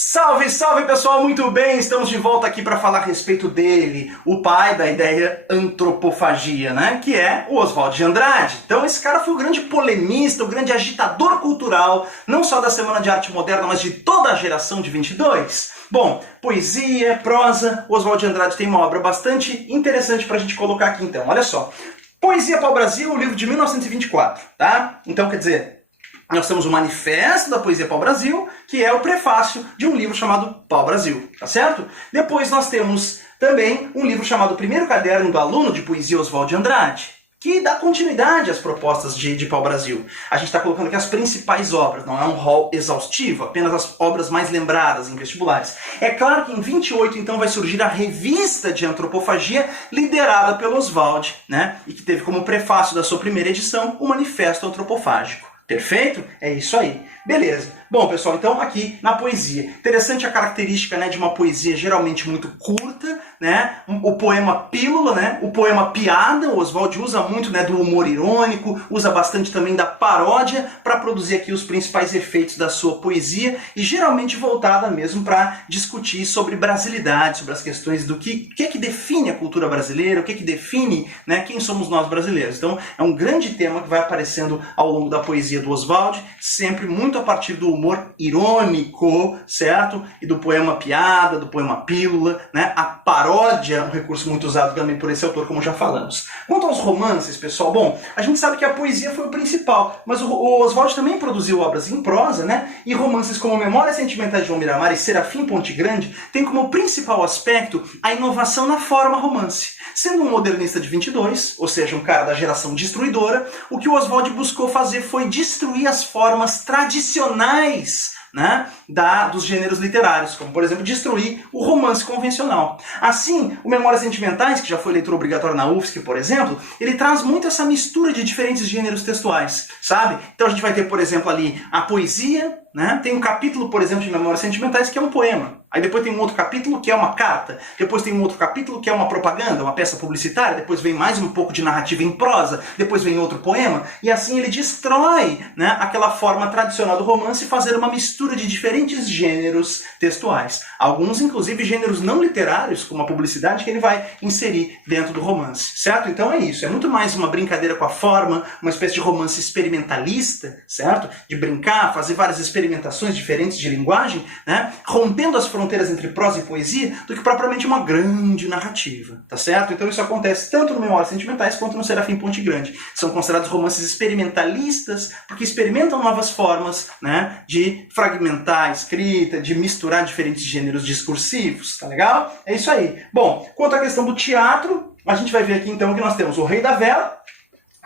Salve, salve pessoal, muito bem, estamos de volta aqui para falar a respeito dele, o pai da ideia antropofagia, né, que é o Oswald de Andrade. Então esse cara foi o grande polemista, o grande agitador cultural, não só da Semana de Arte Moderna, mas de toda a geração de 22. Bom, poesia, prosa, o Oswald de Andrade tem uma obra bastante interessante para a gente colocar aqui então, olha só. Poesia para o Brasil, o livro de 1924, tá? Então quer dizer, nós temos o Manifesto da Poesia Pau-Brasil, que é o prefácio de um livro chamado Pau-Brasil, tá certo? Depois nós temos também um livro chamado Primeiro Caderno do Aluno de Poesia Oswald de Andrade, que dá continuidade às propostas de Pau-Brasil. A gente está colocando aqui as principais obras, não é um rol exaustivo, apenas as obras mais lembradas em vestibulares. É claro que em 28 então vai surgir a Revista de Antropofagia, liderada pelo Oswald, né? E que teve como prefácio da sua primeira edição o Manifesto Antropofágico. Perfeito? É isso aí. Beleza. Bom, pessoal, então aqui na poesia. Interessante a característica, né, de uma poesia geralmente muito curta, né? O poema pílula, né? O poema piada, o Oswald usa muito, né, do humor irônico, usa bastante também da paródia para produzir aqui os principais efeitos da sua poesia e geralmente voltada mesmo para discutir sobre brasilidade, sobre as questões do que define a cultura brasileira, o que define, né, quem somos nós brasileiros. Então é um grande tema que vai aparecendo ao longo da poesia do Oswald, sempre muito a partir do humor irônico, certo? E do poema piada, do poema pílula, né? A paródia é um recurso muito usado também por esse autor, como já falamos. Quanto aos romances, pessoal, bom, a gente sabe que a poesia foi o principal, mas o Oswald também produziu obras em prosa, né? E romances como Memórias Sentimentais de João Miramar e Serafim Ponte Grande têm como principal aspecto a inovação na forma romance. Sendo um modernista de 22, ou seja, um cara da geração destruidora, o que o Oswald buscou fazer foi destruir as formas tradicionais, né, dos gêneros literários, como por exemplo destruir o romance convencional. Assim, o Memórias Sentimentais, que já foi leitura obrigatória na UFSC, por exemplo, ele traz muito essa mistura de diferentes gêneros textuais, sabe? Então a gente vai ter, por exemplo, ali a poesia, né? Tem um capítulo, por exemplo, de Memórias Sentimentais que é um poema. Aí depois tem um outro capítulo que é uma carta. Depois tem um outro capítulo que é uma propaganda, uma peça publicitária. Depois vem mais um pouco de narrativa em prosa. Depois vem outro poema. E assim ele destrói, né, aquela forma tradicional do romance e fazer uma mistura de diferentes gêneros textuais. Alguns, inclusive, gêneros não literários, como a publicidade, que ele vai inserir dentro do romance. Certo? Então é isso. É muito mais uma brincadeira com a forma, uma espécie de romance experimentalista, certo? De brincar, fazer várias experimentações diferentes de linguagem, né? Rompendo as fronteiras entre prosa e poesia, do que propriamente uma grande narrativa, tá certo? Então isso acontece tanto no Memórias Sentimentais quanto no Serafim Ponte Grande. São considerados romances experimentalistas, porque experimentam novas formas, né, de fragmentar a escrita, de misturar diferentes gêneros discursivos, tá legal? É isso aí. Bom, quanto à questão do teatro, a gente vai ver aqui então que nós temos O Rei da Vela,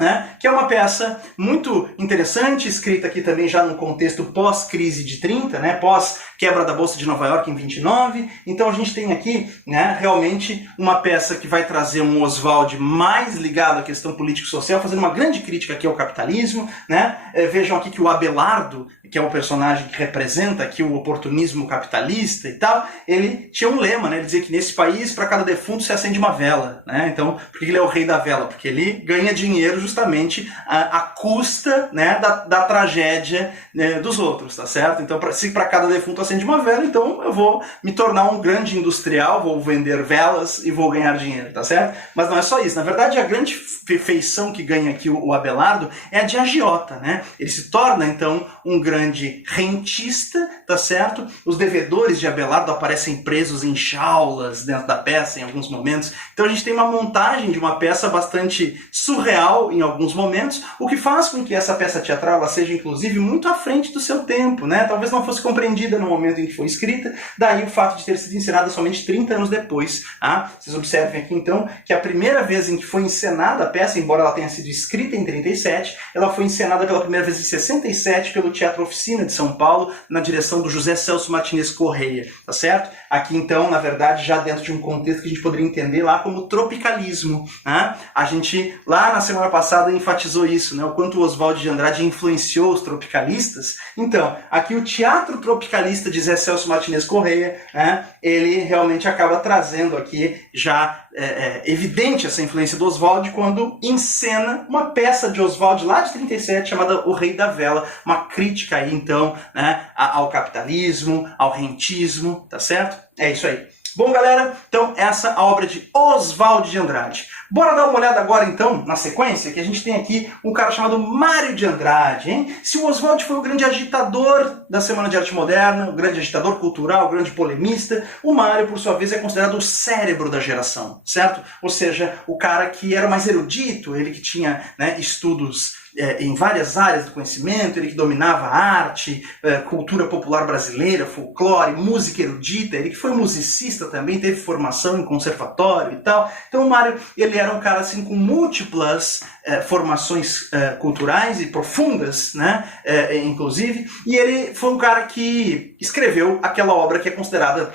né, que é uma peça muito interessante, escrita aqui também já no contexto pós-crise de 30, né, pós-quebra da Bolsa de Nova York em 29. Então a gente tem aqui, né, realmente uma peça que vai trazer um Oswald mais ligado à questão político-social, fazendo uma grande crítica aqui ao capitalismo. Né? Vejam aqui que o Abelardo, que é o personagem que representa aqui o oportunismo capitalista e tal, ele tinha um lema, né? Ele dizia que nesse país, para cada defunto, se acende uma vela. Né? Então, por que ele é o rei da vela? Porque ele ganha dinheiro justamente à custa, né, da tragédia, né, dos outros, tá certo? Então, se para cada defunto acende uma vela, então eu vou me tornar um grande industrial, vou vender velas e vou ganhar dinheiro, tá certo? Mas não é só isso. Na verdade, a grande feição que ganha aqui o Abelardo é a de agiota, né? Ele se torna, então, um grande rentista, tá certo? Os devedores de Abelardo aparecem presos em jaulas dentro da peça em alguns momentos. Então a gente tem uma montagem de uma peça bastante surreal em alguns momentos, o que faz com que essa peça teatral ela seja, inclusive, muito à frente do seu tempo, né? Talvez não fosse compreendida no momento em que foi escrita, daí o fato de ter sido encenada somente 30 anos depois. Tá? Vocês observem aqui, então, que a primeira vez em que foi encenada a peça, embora ela tenha sido escrita em 37, ela foi encenada pela primeira vez em 67 pelo Teatro Oficina de São Paulo, na direção do José Celso Martinez Correia, tá certo? Aqui, então, na verdade, já dentro de um contexto que a gente poderia entender lá como tropicalismo. Né? A gente, lá na semana passada, passada enfatizou isso, né? O quanto o Oswald de Andrade influenciou os tropicalistas. Então, aqui o teatro tropicalista de Zé Celso Martinez Corrêa, né? Ele realmente acaba trazendo aqui já evidente essa influência do Oswald quando encena uma peça de Oswald lá de 37 chamada O Rei da Vela, uma crítica aí então, né, ao capitalismo, ao rentismo, tá certo? É isso aí. Bom, galera, então essa é a obra de Oswald de Andrade. Bora dar uma olhada agora, então, na sequência, que a gente tem aqui um cara chamado Mário de Andrade, hein? Se o Oswald foi o grande agitador da Semana de Arte Moderna, o grande agitador cultural, o grande polemista, o Mário, por sua vez, é considerado o cérebro da geração, certo? Ou seja, o cara que era mais erudito, ele que tinha, né, estudos em várias áreas do conhecimento, ele que dominava a arte, cultura popular brasileira, folclore, música erudita, ele que foi musicista também, teve formação em conservatório e tal. Então o Mário, ele era um cara assim com múltiplas formações culturais e profundas, né, inclusive, e ele foi um cara que escreveu aquela obra que é considerada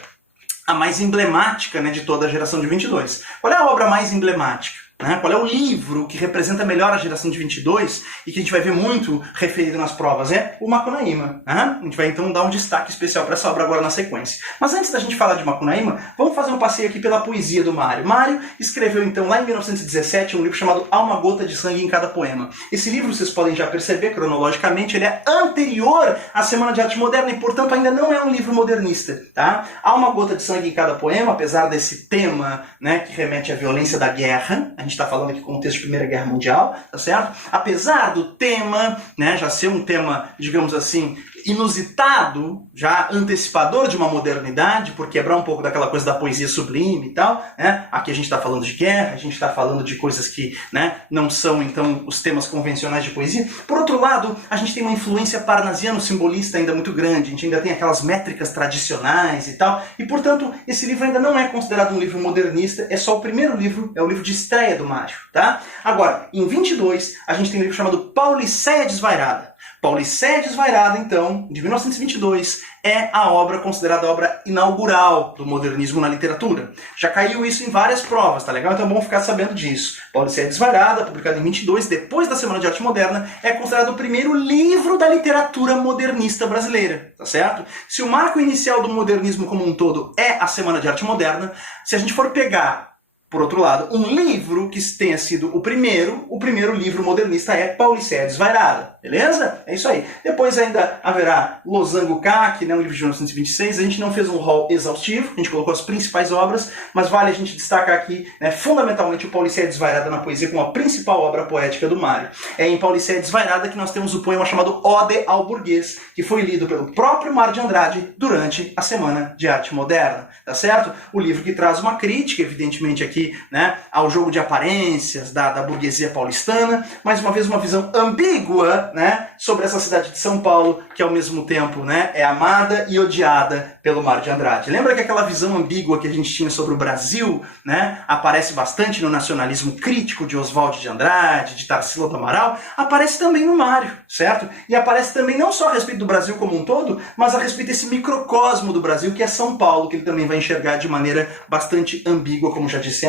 a mais emblemática, né, de toda a geração de 22. Qual é a obra mais emblemática? Qual é o livro que representa melhor a geração de 22 e que a gente vai ver muito referido nas provas? É o Macunaíma. A gente vai então dar um destaque especial para essa obra agora na sequência. Mas antes da gente falar de Macunaíma, vamos fazer um passeio aqui pela poesia do Mário. Mário escreveu então lá em 1917 um livro chamado Há uma Gota de Sangue em Cada Poema. Esse livro, vocês podem já perceber cronologicamente, ele é anterior à Semana de Arte Moderna e portanto ainda não é um livro modernista. Tá? Há uma gota de sangue em cada poema, apesar desse tema, né, que remete à violência da guerra. A gente está falando aqui contexto de Primeira Guerra Mundial, tá certo? Apesar do tema, né, já ser um tema, digamos assim, inusitado, já antecipador de uma modernidade, por quebrar um pouco daquela coisa da poesia sublime e tal, né? Aqui a gente está falando de guerra, a gente está falando de coisas que, né, não são, então, os temas convencionais de poesia. Por outro lado, a gente tem uma influência parnasiano-simbolista ainda muito grande, a gente ainda tem aquelas métricas tradicionais e tal, e, portanto, esse livro ainda não é considerado um livro modernista, é só o primeiro livro, é o livro de estreia do Mário, tá? Agora, em 22, a gente tem um livro chamado Pauliceia Desvairada. Pauliceia Desvairada, então, de 1922, é a obra considerada a obra inaugural do modernismo na literatura. Já caiu isso em várias provas, tá legal? Então é bom ficar sabendo disso. Pauliceia Desvairada, publicado em 22, depois da Semana de Arte Moderna, é considerado o primeiro livro da literatura modernista brasileira, tá certo? Se o marco inicial do modernismo como um todo é a Semana de Arte Moderna, se a gente for pegar, por outro lado, um livro que tenha sido o primeiro livro modernista é Pauliceia Desvairada, beleza? É isso aí. Depois ainda haverá Losango Caque, né, um livro de 1926. A gente não fez um rol exaustivo, a gente colocou as principais obras, mas vale a gente destacar aqui, né, fundamentalmente o Pauliceia Desvairada na poesia como a principal obra poética do Mário. É em Pauliceia Desvairada que nós temos o poema chamado Ode ao Burguês, que foi lido pelo próprio Mário de Andrade durante a Semana de Arte Moderna, tá certo? O livro que traz uma crítica, evidentemente, aqui, né, ao jogo de aparências da burguesia paulistana, mais uma vez uma visão ambígua, né, sobre essa cidade de São Paulo, que ao mesmo tempo, né, é amada e odiada pelo Mário de Andrade. Lembra que aquela visão ambígua que a gente tinha sobre o Brasil, né, aparece bastante no nacionalismo crítico de Oswald de Andrade, de Tarsila do Amaral? Aparece também no Mário, certo? E aparece também não só a respeito do Brasil como um todo, mas a respeito desse microcosmo do Brasil, que é São Paulo, que ele também vai enxergar de maneira bastante ambígua, como já dissemos,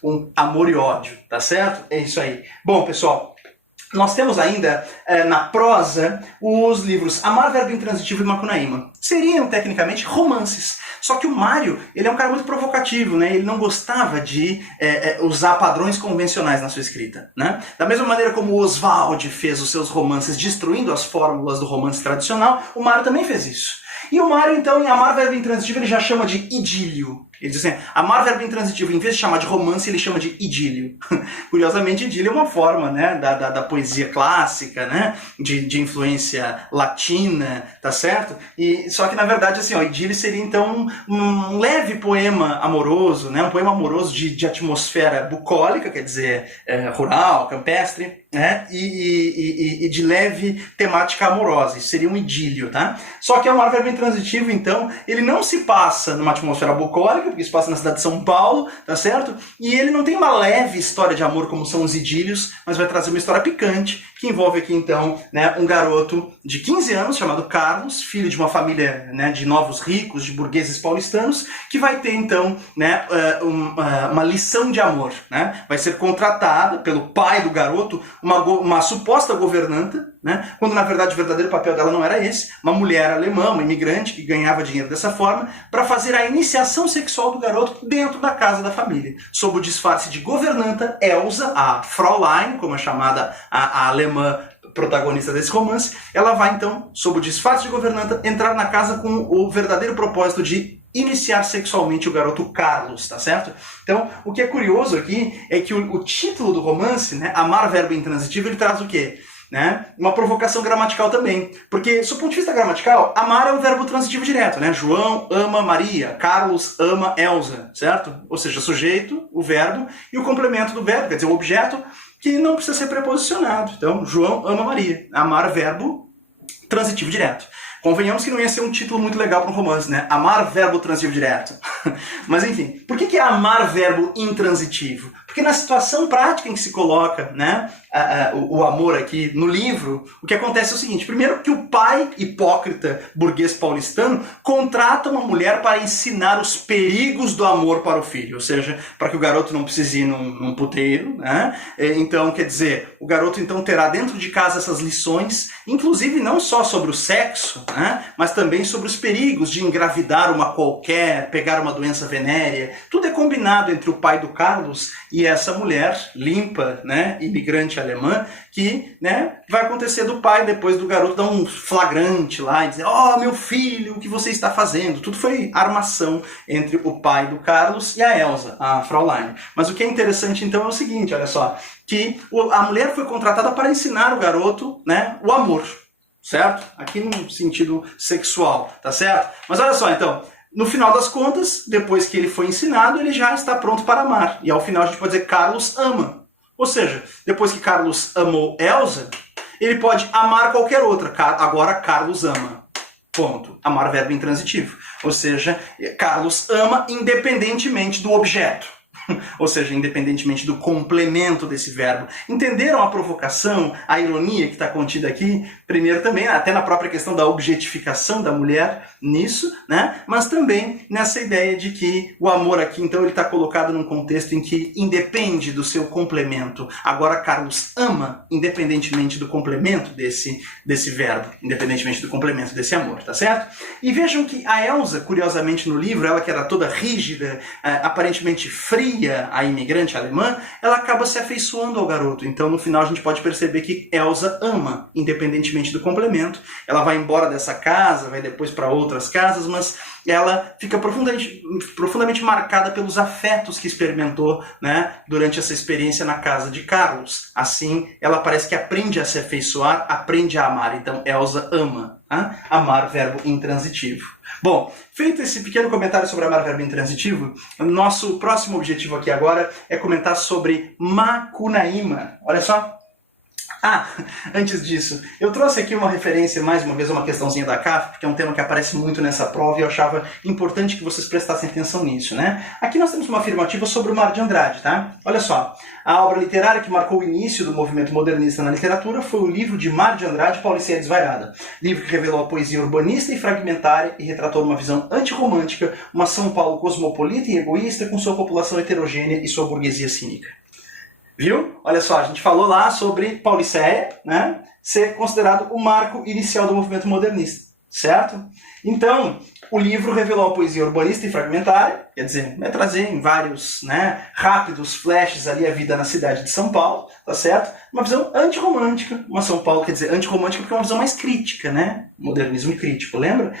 um amor e ódio, tá certo? É isso aí. Bom, pessoal, nós temos ainda, na prosa, os livros Amar, Verbo Intransitivo e Macunaíma. Seriam, tecnicamente, romances. Só que o Mário, ele é um cara muito provocativo, né? Ele não gostava de usar padrões convencionais na sua escrita, né? Da mesma maneira como o Oswald fez os seus romances destruindo as fórmulas do romance tradicional, o Mário também fez isso. E o Mário, então, em Amar, Verbo Intransitivo, ele já chama de idílio. Ele diz assim, amar, verbo intransitivo, em vez de chamar de romance, ele chama de idílio. Curiosamente, idílio é uma forma, né, da poesia clássica, né, de influência latina, tá certo? E, só que, na verdade, assim, ó, idílio seria, então, um leve poema amoroso, né, um poema amoroso de atmosfera bucólica, quer dizer, rural, campestre, né, e de leve temática amorosa. Isso seria um idílio, tá? Só que amar, verbo intransitivo, então, ele não se passa numa atmosfera bucólica, porque isso passa na cidade de São Paulo, tá certo? E ele não tem uma leve história de amor como são os idílios, mas vai trazer uma história picante, que envolve aqui então, né, um garoto de 15 anos chamado Carlos, filho de uma família, né, de novos ricos, de burgueses paulistanos, que vai ter então, né, uma lição de amor, né? Vai ser contratada pelo pai do garoto, uma suposta governanta, né, quando na verdade o verdadeiro papel dela não era esse, uma mulher alemã, uma imigrante que ganhava dinheiro dessa forma, para fazer a iniciação sexual do garoto dentro da casa da família. Sob o disfarce de governanta, Elsa, a Fräulein, como é chamada a alemã protagonista desse romance, ela vai então, sob o disfarce de governanta, entrar na casa com o verdadeiro propósito de iniciar sexualmente o garoto Carlos, tá certo? Então, o que é curioso aqui é que o título do romance, né, Amar, verbo intransitivo, ele traz o quê? Né? Uma provocação gramatical também. Porque, do ponto de vista gramatical, amar é um verbo transitivo direto, né? João ama Maria, Carlos ama Elsa, certo? Ou seja, sujeito, o verbo, e o complemento do verbo, quer dizer, o objeto, que não precisa ser preposicionado. Então, João ama Maria. Amar, verbo transitivo direto. Convenhamos que não ia ser um título muito legal para um romance, né? Amar, verbo transitivo direto. Mas enfim, por que é amar, verbo intransitivo? Porque na situação prática em que se coloca, né, o amor aqui no livro, o que acontece é o seguinte: primeiro, que o pai hipócrita burguês paulistano contrata uma mulher para ensinar os perigos do amor para o filho, ou seja, para que o garoto não precise ir num puteiro, né? Então, quer dizer, o garoto então terá dentro de casa essas lições, inclusive não só sobre o sexo, né, mas também sobre os perigos de engravidar uma qualquer, pegar uma doença venérea. Tudo é combinado entre o pai do Carlos e essa mulher limpa, né, imigrante alemã, que, né, vai acontecer do pai depois do garoto dar um flagrante lá e dizer: "Oh, meu filho, o que você está fazendo?" Tudo foi armação entre o pai do Carlos e a Elsa, a Fräulein. Mas o que é interessante então é o seguinte, olha só, que a mulher foi contratada para ensinar o garoto, né, o amor, certo? Aqui no sentido sexual, tá certo? Mas olha só, então, no final das contas, depois que ele foi ensinado, ele já está pronto para amar. E ao final a gente pode dizer Carlos ama. Ou seja, depois que Carlos amou Elsa, ele pode amar qualquer outra. Agora Carlos ama. Ponto. Amar, verbo intransitivo. Ou seja, Carlos ama independentemente do objeto. Ou seja, independentemente do complemento desse verbo. Entenderam a provocação, a ironia que está contida aqui? Primeiro também, até na própria questão da objetificação da mulher nisso, né? Mas também nessa ideia de que o amor aqui, então, ele está colocado num contexto em que independe do seu complemento. Agora, Carlos ama independentemente do complemento desse verbo, independentemente do complemento desse amor, tá certo? E vejam que a Elsa, curiosamente no livro, ela que era toda rígida, aparentemente fria, a imigrante alemã, ela acaba se afeiçoando ao garoto. Então, no final, a gente pode perceber que Elsa ama, independentemente do complemento. Ela vai embora dessa casa, vai depois para outras casas, mas ela fica profundamente marcada pelos afetos que experimentou, né, durante essa experiência na casa de Carlos. Assim, ela parece que aprende a se afeiçoar, aprende a amar. Então, Elsa ama. Hein? Amar, verbo intransitivo. Bom, feito esse pequeno comentário sobre amar, verbo intransitivo, nosso próximo objetivo aqui agora é comentar sobre Macunaíma. Olha só. Antes disso, eu trouxe aqui uma referência, mais uma vez, uma questãozinha da CAF, porque é um tema que aparece muito nessa prova e eu achava importante que vocês prestassem atenção nisso, né? Aqui nós temos uma afirmativa sobre o Mário de Andrade, tá? Olha só, a obra literária que marcou o início do movimento modernista na literatura foi o livro de Mário de Andrade, Pauliceia Desvairada. Livro que revelou a poesia urbanista e fragmentária e retratou uma visão antirromântica, uma São Paulo cosmopolita e egoísta com sua população heterogênea e sua burguesia cínica. Viu? Olha só, a gente falou lá sobre Pauliceia, né, ser considerado o marco inicial do movimento modernista, certo? Então, o livro revelou a poesia urbanista e fragmentária, quer dizer, vai trazer em vários, né, rápidos flashes ali a vida na cidade de São Paulo, tá certo? Uma visão antirromântica, uma São Paulo, quer dizer, antirromântica porque é uma visão mais crítica, né? Modernismo crítico, lembra?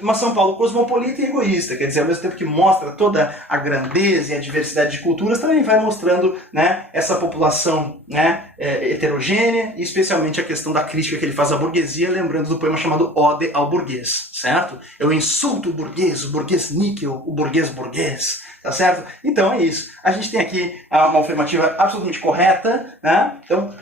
Uma São Paulo cosmopolita e egoísta, quer dizer, ao mesmo tempo que mostra toda a grandeza e a diversidade de culturas, também vai mostrando, né, essa população, né, heterogênea, e especialmente a questão da crítica que ele faz à burguesia, lembrando do poema chamado Ode ao Burguês, certo? Eu insulto o burguês níquel, o burguês, tá certo? Então é isso. A gente tem aqui uma afirmativa absolutamente correta, né? Então,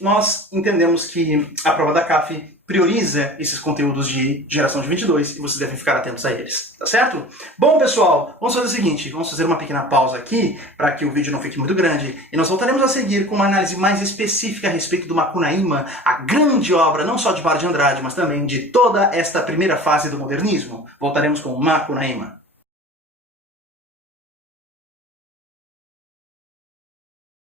nós entendemos que a prova da CAF prioriza esses conteúdos de geração de 22 e vocês devem ficar atentos a eles, tá certo? Bom, pessoal, vamos fazer o seguinte, vamos fazer uma pequena pausa aqui para que o vídeo não fique muito grande e nós voltaremos a seguir com uma análise mais específica a respeito do Macunaíma, a grande obra não só de Mário de Andrade, mas também de toda esta primeira fase do modernismo. Voltaremos com Macunaíma.